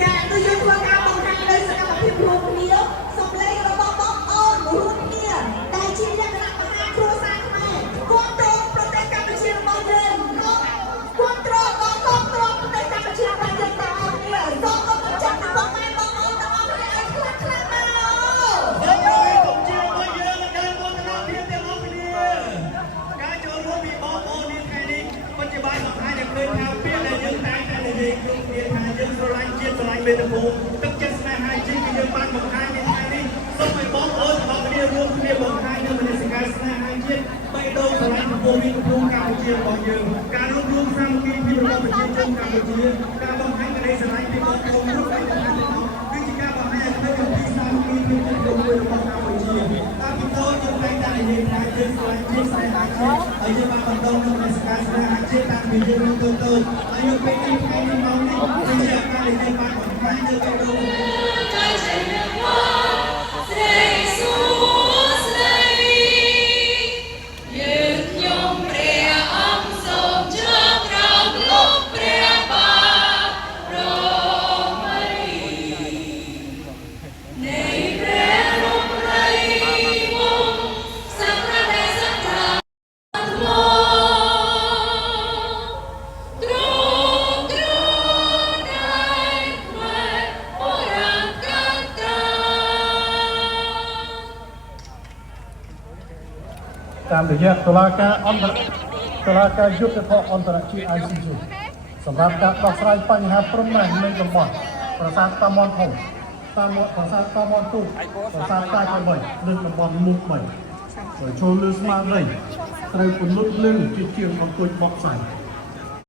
ចាគឺយើងធ្វើការបង្ហាញដោយសកម្មភាពរួមគ្នាសម្លេងរបស់បងប្អូនរួមគ្នាដែលជាលក្ខណៈមហាគ្រួសារខ្មែរគ្រប់គ្រងប្រទេសកម្ពុជារបស់យើងគ្រប់គ្រងប្រទេសកម្ពុជារបស់យើងទាំងអស់គ្នាសូមអរគុណចាស់ពីបងប្អូនទាំងអស់គ្នាឲ្យខ្លាំងខ្លាំងមកកម្ពុជារបស់យើងការមោទនភាពទាំងអស់គ្នាការចូលរួមពីបងប្អូននេះថ្ងៃនេះបច្ចុប្បន្នបង្ហាញឲ្យឃើញថាពាក្យដែលយើងតែងតែនិយាយគ្រប់គ្នាថាយើងស្រឡាញ់ជាតិស្រឡាញ់មាតុភូមិទឹកចិត្តស្នេហាជាតិគឺយើងបានបង្ហាញនៅថ្ងៃនេះសូមឲ្យបងប្អូនទាំងអស់គ្នារួមគ្នាបង្ហាញនៅមនសិការស្នេហាជាតិបេះដូងស្រឡាញ់ចំពោះមាតុភូមិកម្ពុជារបស់យើងការរួមរួមសាមគ្គីភាពរបស់ប្រជាជនកម្ពុជាការបង្ហាញក្តីស្រឡាញ់ពីបងប្អូនគ្រប់គ្នាទាំងអស់គឺជាការបង្ហាញឲ្យឃើញពីសាមគ្គីភាពជាមួយរបស់កម្ពុជាតាមពីតូចយើងតែងតែនិយាយថាយើងស្រឡាញ់ជាតិស្នេហាជាតិហើយយើងបានបន្តនៅមនសិការស្នេហាជាតិតាំងពីយើងនៅតូចៗហើយយើងពេលនេះថ្ងៃនេះមកនេះគឺជាឱកាសដែលយើងបានបង្ហាញទៅដល់លោកតាមរយៈតុលាការយុត្តិធម៌អន្តរជាតិ ICJ សម្រាប់ការដោះស្រាយបញ្ហាព្រំដែននៃតំបន់ប្រាសាទតាមាន់ធំប្រាសាទតាមាន់ទូកប្រាសាទតាក្របីនិងតំបន់មុខ3ដោយចូលលើស្មារតីត្រូវពន្លត់លឿនជាជាងអង្គុយបកស្រាយ